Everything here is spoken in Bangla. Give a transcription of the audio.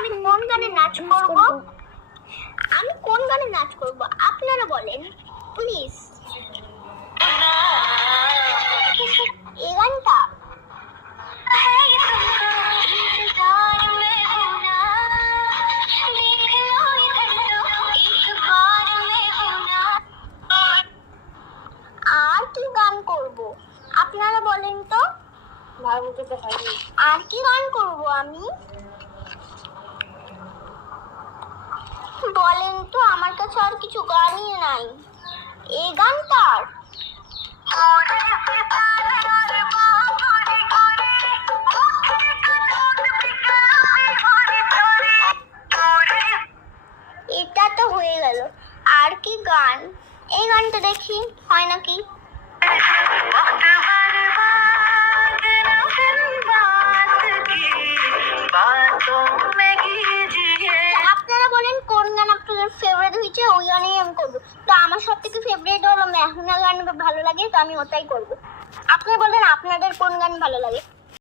আমি কোন গানে নাচ করব? আমি কোন গানে নাচ করব আপনারা বলেন প্লিজ। এই গানটা আর কি গান করব আপনারা বলেন তো। আর কি গান করব আমি বলেন তো, আমার কাছে আর কিছু গানই নাই। এই গানটার এটা তো হয়ে গেল, আর কি গান? এই গানটা দেখি হয় নাকি। আপনারা বলেন কোন গান আপনাদের ফেভারিট হয়েছে, ওই গানেই আমি করবো। তো আমার সব থেকে ফেভারিট হলো মেহুনা গান ভালো লাগে, তো আমি ওটাই করবো। আপনারা বলেন আপনাদের কোন গান ভালো লাগে।